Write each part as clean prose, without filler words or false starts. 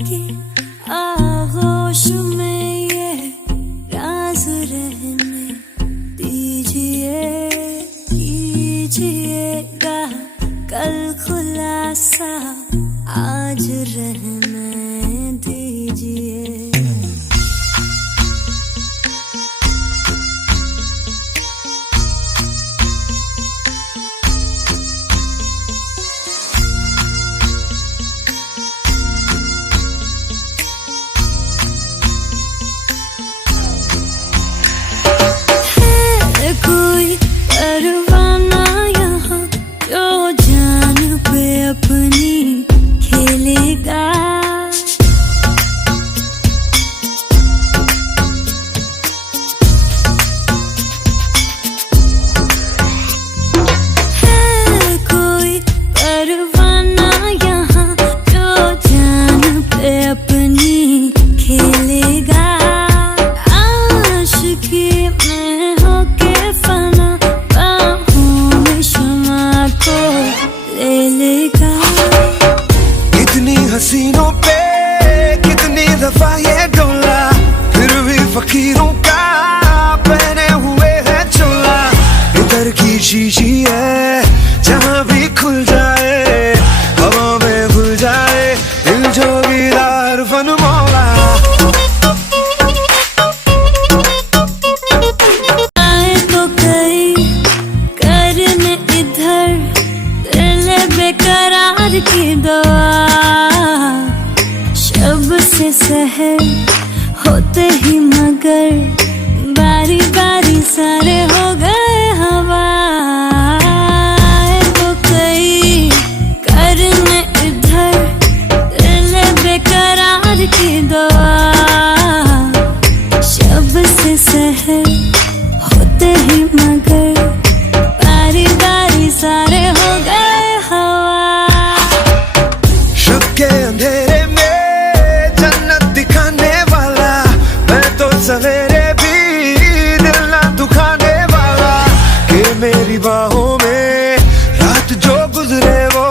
के आगोश में ये राज रहने दीजिए, कीजिएगा कल खुलासा आज रहने दीजिए। कोई परवाना यहाँ जो जान पे अपनी खेलेगा, है कोई परवाना यहाँ जो जान पे अपनी खेलेगा। आशिकी में होके फना बाहों में शमा को ले लेगा। कितनी हसीनों पे कितनी दफा ये डोला, फिर भी फकीरों का पहने हुए है चोला। इधर की शीशी है जहाँ भी खुल जाए, हवा में घुल जाए दिल जोगीदार फन मौला। आए तो कई करने इधर दिल बेकरार की दुआ, शब से सहर होते ही मगर बारी बारी सारे हो गए हवा। आए तो कई करने इधर दिल बेकरार की दुआ, शब से सहर होते ही मगर बारी बारी सारे हो गए हवा। शब के अंधेरे में जन्नत दिखाने वाला, मैं तो सवेरे भी दिल ना दुखाने वाला। कि मेरी बाहों में रात जो गुजरे वो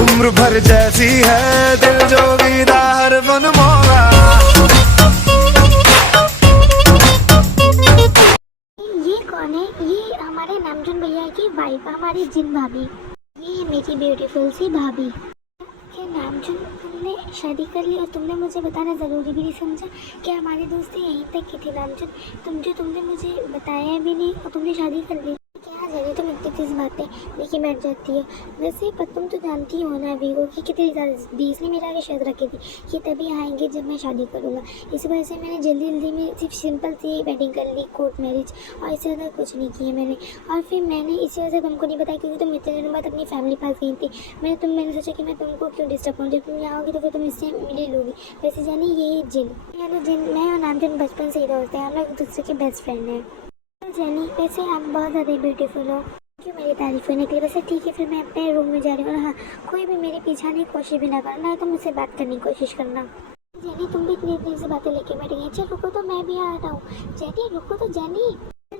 उम्र भर जैसी है, दिल जोगीदार बन मौला। ये कौन है? ये हमारे नामजन भैया की वाइफ, हमारी जिन भाभी। ये है मेरी ब्यूटीफुल सी भाभी। क्या नामजन, तुमने शादी कर ली और तुमने मुझे बताना ज़रूरी भी नहीं समझा कि हमारी दोस्ती यहीं तक की थी। नामजन तुमने मुझे बताया भी नहीं और तुमने शादी कर ली। क्या जाने तुम इतनी तेज़ बातें लेके बैठ जाती हो। वैसे पर तुम तो जानती हो ना अभी को कि कितनी ज़्यादा बीस ने मेरा आगे शर्त रखी थी कि तभी आएंगे जब मैं शादी करूँगा। इस वजह से मैंने जल्दी में सिर्फ सिंपल सी वेडिंग कर ली, कोर्ट मैरिज, और इससे ज़्यादा कुछ नहीं किया मैंने। और फिर मैंने इसी वजह से तुमको नहीं बताया क्योंकि तुम इतने दिनों बाद अपनी फैमिली पास गई थी। मैंने सोचा कि मैं तुमको क्यों डिस्टर्ब करूँ, जब तुम यहाँ आओगी तो फिर तुम इससे मिले लोगी। वैसे जानी ये जिन मैं और नामजन बचपन से ही दोस्त हैं, हम लोग एक दूसरे के बेस्ट फ्रेंड हैं। जेनी वैसे आप बहुत ज़्यादा ब्यूटीफुल हो, क्यों मेरी तारीफ करने के लिए। वैसे ठीक है, फिर मैं अपने रूम में जा रही हूँ। और हाँ, कोई भी मेरे पीछे आने की कोशिश भी ना करना है तो मुझसे बात करने की कोशिश करना। जेनी तुम भी इतनी इतनी सी बातें लेके बैठ गई। चल रुको तो मैं भी आ रहा हूँ। जेनी रुको तो, जेनी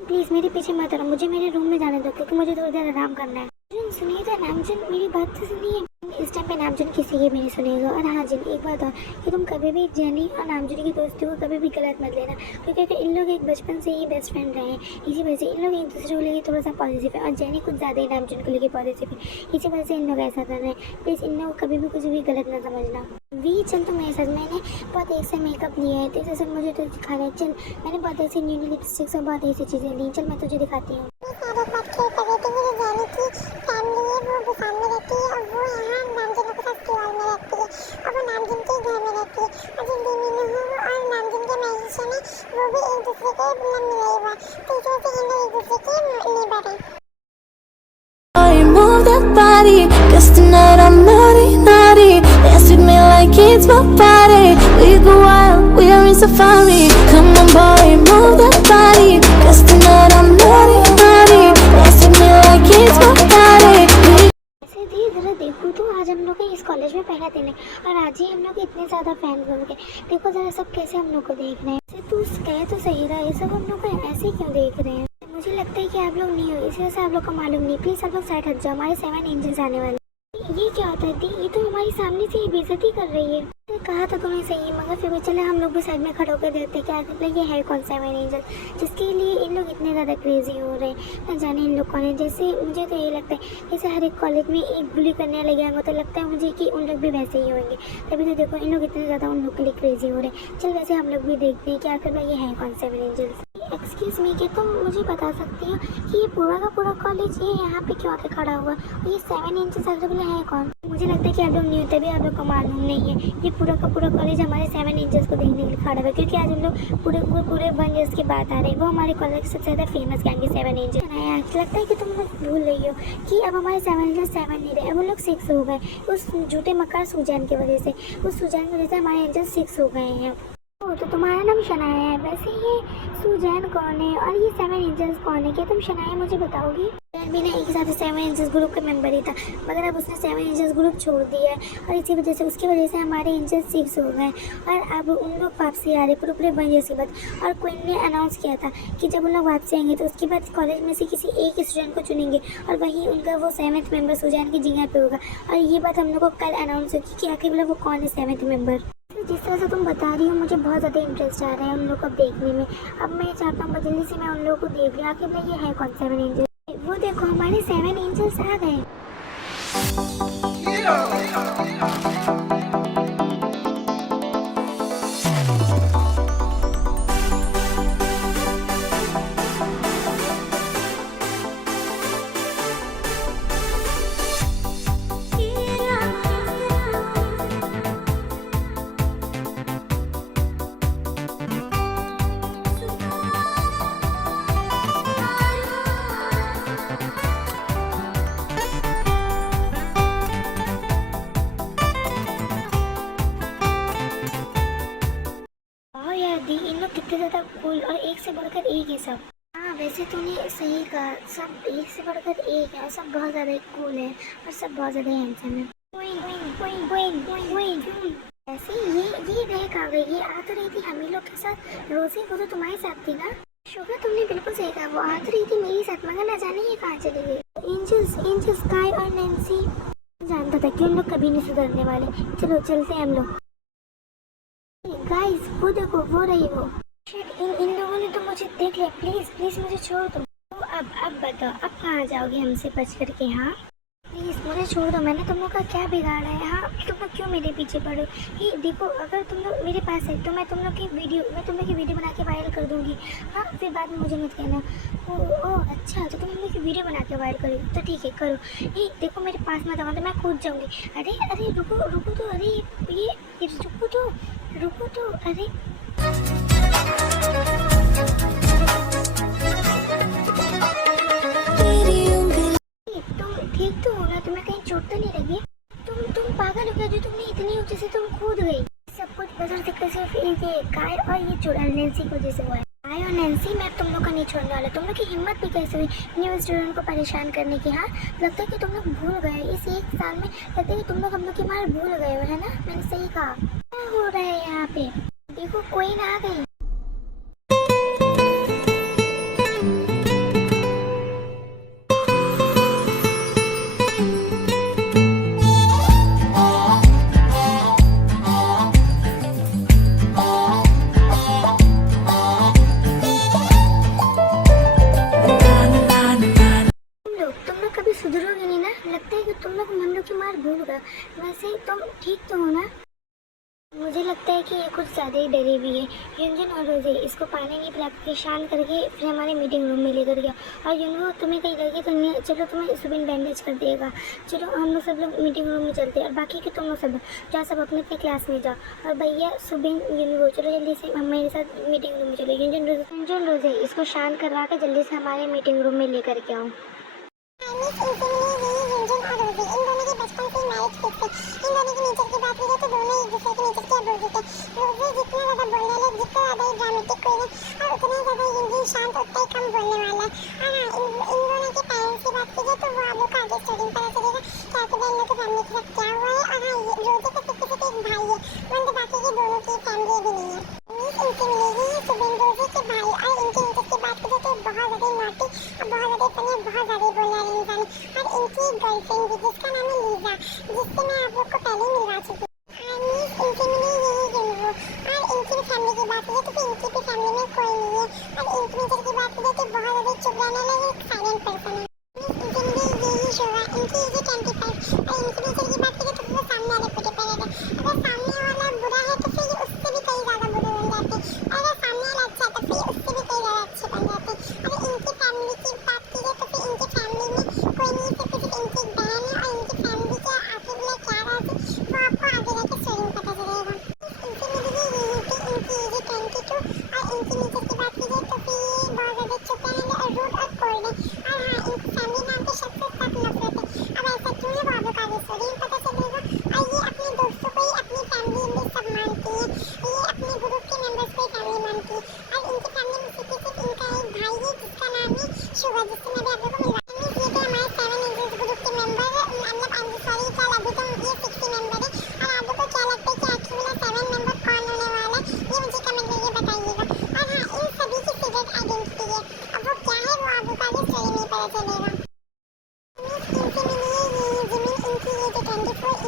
प्लीज़ मेरे पीछे मत रहो, मुझे मेरे रूम में जाने दो क्योंकि मुझे थोड़ी देर आराम करना है। सुनिए तो नामजन, मेरी बात तो सुनिए। इस टाइम पे नामजन किसी की भी नहीं सुनेगा। और हाँ जिन, एक बात और कि तुम कभी भी जेनी और नामजन की दोस्ती को कभी भी गलत मत लेना, क्योंकि इन लोग एक बचपन से ही बेस्ट फ्रेंड रहे हैं। इसी वजह से इन लोग एक दूसरे को लेकर थोड़ा सा पॉजिटिव है और जेनी कुछ ज़्यादा ही नामजन को लेकर पॉजिटिव है। इसी वजह से इन लोग ऐसा कर रहे हैं। प्लीज़ इन लोग कभी भी कुछ भी गलत ना समझना। वी चल तो मेरे साथ, मैंने बहुत ऐसे मेकअप लिया है, तेरे साथ मुझे तो दिखा रहा है। चल मैंने बहुत ऐसी न्यू लिपस्टिक्स और बहुत ऐसी चीज़ें ली। चल मैं तुझे दिखाती हूँ। I move that body, 'cause tonight I'm naughty, naughty. Dance with me like it's my party. We go wild, we are in safari. Come on boy, move that body, 'cause tonight I'm naughty, naughty. Dance with me like it's my party. ऐसे धीरे धीरे देखो तो आज हम लोग इस college में पहला दिन है और आज ही हम लोग इतने ज़्यादा फैन बन गए। देखो ज़रा सब कैसे हम लोग को देख रहे हैं। ऐसे तू कहे तो सही रहा, ये सब हम लोग को ऐसे ही क्यों देख रहे हैं। मुझे लगता है कि आप लोग नहीं हो, इस वजह से आप लोग को मालूम नहीं। प्लीज़ आप लोग साइड हट जाओ, हमारे 7 एंजल्स आने वाले। ये क्या होता है दी, ये तो हमारी सामने से ही बेइज्जती कर रही है। कहा तो तूने सही, मगर फिर भी चले हम लोग भी साइड में खड़े होकर देखते क्या मतलब ये है कौन सा सेवन एंजल जिसके लिए इन लोग इतने ज़्यादा क्रेजी हो रहे हैं। ना जाने इन लोग कौन है। जैसे मुझे तो ये लगता है जैसे हर एक कॉलेज में एक बुली करने लगे होंगे, तो लगता है मुझे कि उन लोग भी वैसे ही होंगे। तभी तो देखो इन लोग इतने ज़्यादा उन लोग के लिए क्रेजी हो रहे हैं। चल वैसे हम लोग भी देखते हैं कि आखिर में ये है कौन सेवन एंजल्स। एक्सक्यूज़ मी, क्या तुम मुझे बता सकती हो कि ये पूरा का पूरा कॉलेज ये यहाँ पे क्यों आके खड़ा हुआ? ये सेवन एंजल्स आखिर में है कौन? मुझे लगता है कि आप लोग न्यू तभी आप लोग को मालूम नहीं है। ये पूरा का पूरा कॉलेज हमारे सेवन एंजल्स को देखने के लिए खड़ा हुआ है, क्योंकि आज हम लोग पूरे 1 ईयर्स की बात आ रही है। वो हमारे कॉलेज की सबसे ज़्यादा फेमस गैंग है सेवन एंजल्स। लगता है कि तुम लोग भूल रही हो कि अब हमारे सेवन एंजल्स 7 नहीं रहे, अब वो लोग 6 हो गए। उस झूठे मक्कार सुजैन की वजह से, उस सुजैन की वजह से हमारे एंजल्स 6 हो गए हैं। तो तुम्हारा नाम शनाया है। वैसे ये सुजैन कौन है और ये सेवन एंजल्स कौन है? क्या तुम शनाया मुझे बताओगी? भी ना एक हिसाब से सेवन एंजल्स ग्रुप का मेंबर ही था, मगर अब उसने सेवन एंजल्स ग्रुप छोड़ दिया है और इसी वजह से उसकी वजह से हमारे एंजल्स 6 हो गए और अब उन लोग वापसी आ रहे पूरे 1 ईयर के बाद। और क्वीन ने अनाउंस किया था कि जब उन लोग वापसी आएंगे तो उसके बाद कॉलेज में से किसी एक स्टूडेंट को चुनेंगे और वही उनका वो 7th मेंबर सुजैन की जगह पे होगा। और ये बात हम लोग को कल अनाउंस होगी कि आखिर मतलब वो कौन है 7th मेंबर। जिस तरह से तुम बता रही हो मुझे बहुत ज़्यादा इंटरेस्ट आ रहा है उन लोग को देखने में। अब मैं चाहता हूँ जल्दी से मैं उन लोगों को देख लूँ आखिर में ये है कौन सेवन एंजल्स। वो देखो हमारे सेवन एंजल्स आ गए। इन लोग कितने ज़्यादा कूल और एक से बढ़कर एक है सब। हाँ वैसे तूने सही कहा, सब एक से बढ़कर एक है, सब बहुत ज़्यादा कूल है और सब बहुत ज़्यादा हैंडसम है। ऐसे ये रह कहाँ गई? ये आ तो रही थी हम ही लोग के साथ। रोजी वो तो तुम्हारे साथ थी ना? शुगर तुमने बिल्कुल सही कहा, वो आ तो रही थी मेरे साथ, मगर ना जाने ये कहाँ चली गई। एंजल्स स्काई और नैन्सी जानता था कि उन लोग कभी नहीं सुधरने वाले। चलो चलते हैं हम लोग। गाइस वो देखो वो रही वो। इन लोगों ने तो मुझे देख लिया। प्लीज मुझे छोड़ दो। तो अब बताओ अब कहाँ जाओगे हमसे बच करके? हाँ प्लीज मुझे छोड़ दो, मैंने तुम लोग का क्या बिगाड़ा है? हाँ तुम लोग क्यों मेरे पीछे पड़ो? ये देखो अगर तुम लोग मेरे पास है तो मैं तुम लोग की वीडियो बना के वायरल कर दूंगी। हाँ फिर बाद में मुझे मत कहना। ओह अच्छा तो तुम लोग की वीडियो बना के वायरल करोगी तो ठीक है करो। ये देखो मेरे पास मत आओ तो मैं कूद जाऊँगी। अरे रुको तो। अरे ये रुको तो अरे तुम ठीक तो हो ना? तुम्हें कहीं चोट तो नहीं लगी? तुम पागल हो गया जो तुमने इतनी ऊंचे से तुम कूद गई। सब कुछ बदल सकते सिर्फ ये काय और ये चुड़ैल नैन्सी को जैसे हुआ है। काय और नैन्सी मैं तुम लोग का नहीं छोड़ने वाला। तुम लोग की हिम्मत भी कैसे हुई न्यू स्टूडेंट को परेशान करने की? हाँ लगता है कि तुम लोग भूल गए इस 1 साल में। लगता है कि तुम लोग हम लोग की मार भूल गए हो, है ना? मैंने सही कहा। क्या हो रहा है यहाँ पे? देखो कोई ना आ गई। सुधरोगे नहीं ना? लगता है कि तुम लोग हम लोग की मार भूल गए। वैसे तुम ठीक तो हो ना? मुझे लगता है कि ये कुछ ज़्यादा ही डरी हुई है। युंजन और रोजे इसको पानी नहीं पिला के शांत करके फिर हमारे मीटिंग रूम में लेकर गया। और युनवो तुम्हें कहीं लगे तो चलो तुम्हें सुबिन बैंडेज कर देगा। चलो हम लोग सब लोग मीटिंग रूम में चलते हैं और बाकी के तुम लोग सब जाओ, सब अपने अपने क्लास में जाओ। और भैया सुबिन युनवो चलो जल्दी से मेरे साथ मीटिंग रूम में चलो। युंजन रोजे इसको शांत करवा के जल्दी से हमारे मीटिंग रूम में लेकर के आओ। शांत उतना ही कम बोलने वाला है। और इन दोनों के पेरेंट्स की बात कीजिए तो वो आप लोग को आगे स्टोरी पता चलेगा कि आखिर इन लोग की फैमिली के साथ क्या हुआ है। और हाँ रोजे का सिर्फ एक भाई है, वरना बाकी के दोनों की फैमिली भी नहीं है। इनसे मिलेगी सुबिन रोजे के भाई। और इनके इंटरेस्ट की बात कीजिए तो बहुत ज़्यादा नॉटी और बहुत ज़्यादा फनी, बहुत ज़्यादा बोलने वाले इंसान। और इनकी गर्लफ्रेंड भी जिसका नाम है लीजा, जिससे मैं आप लोग को पहले ही मिलवा चुकी हूँ। इनसे मिली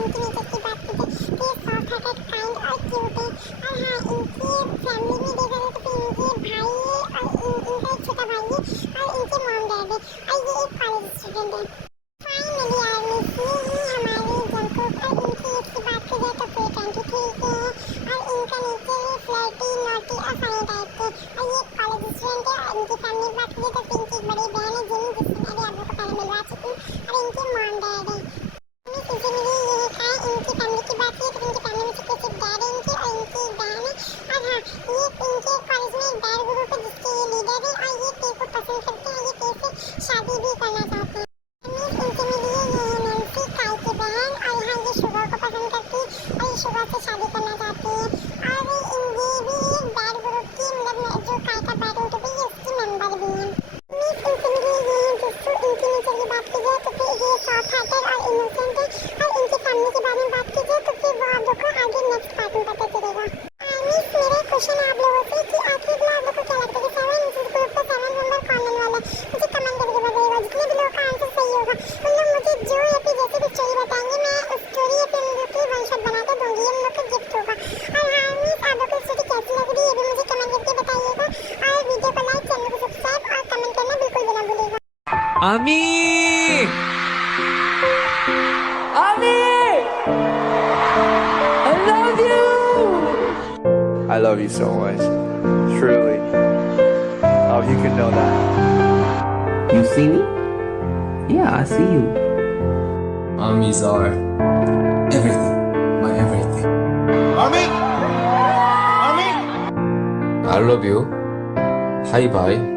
इनकी नेचर की बात की जाए तो ये सॉफ्ट हार्टेड काइंड और क्यूट है। और हाँ, इनकी फैमिली में देखा जाए तो फिर इनके भाई है और इनका एक छोटा भाई है और इनके मॉम डैड है और ये एक कॉलेज स्टूडेंट है। फाइनली यार मिस ये हमारे जंगकुक और इनकी एज की बात की जाए तो फिर 23 के हैं और इनका नेचर है फ्लर्टी, नॉटी और फनी टाइप के और ये कॉलेज स्टूडेंट है। और इनकी फैमिली की बात की जाए तो इनकी एक बड़ी बहन है जिमी, जिससे मैं भी आप लोगों को पहले मिलवा चुकी हूँ और इनके मॉम डैड है। मिस इनसे मिली ये था। इनकी फैमिली की बात की तो इनकी फैमिली में सिर्फ एक डैड है इनके और इनकी एक बहन है। और हाँ, ये इनके कॉलेज में एक बैड ग्रुप है जिसके ये लीडर है और ये ते को पसंद करते हैं, ये ते से शादी भी करना चाहते हैं। इनसे मिली ये है नैन्सी, काई की बहन और यहाँ ये शुगर को पसंद करती है और ये शुगर से शादी करना चाहती है। और ये भी एक बैड ग्रुप की मतलब जो काई का बैड ग्रुप है ये उसकी मेंबर भी है। मिस इनसे मिली ये है जिसको इनकी नेचर की बात की जाए तो फिर ये सॉफ्ट हार्टेड और इनोसेंट है और इनकी फैमिली के बारे में बात की जाए तो फिर वो आप लोग को आगे नेक्स्ट पार्ट में पता चलेगा। मिस मेरा क्वेश्चन आप लोगों से कि आखिर आप लोगों को क्या लगता है कि 7 इस ग्रुप का 7 मेंबर कौन बनने वाला है? मुझे कमेंट करके बताइएगा। जितने भी लोगों का आंसर सही होगा उन लोग मुझे जो या फिर जैसे भी स्टोरी बताएंगे मैं उस स्टोरी या फिर उन लोग की वन शॉट बना के दूंगी, उन लोग को गिफ्ट होगा। और हाँ मिस आप लोग को स्टोरी कैसी लग रही है ये भी मुझे कमेंट करके बताइएगा और वीडियो को लाइक, चैनल को सब्सक्राइब और कमेंट करना बिल्कुल भी ना भूलिएगा। आमी I love you so much. Truly. Oh, you can know that. You see me? Yeah, I see you. Amis are everything, my everything. Ami! Ami! I love you. Hi bye.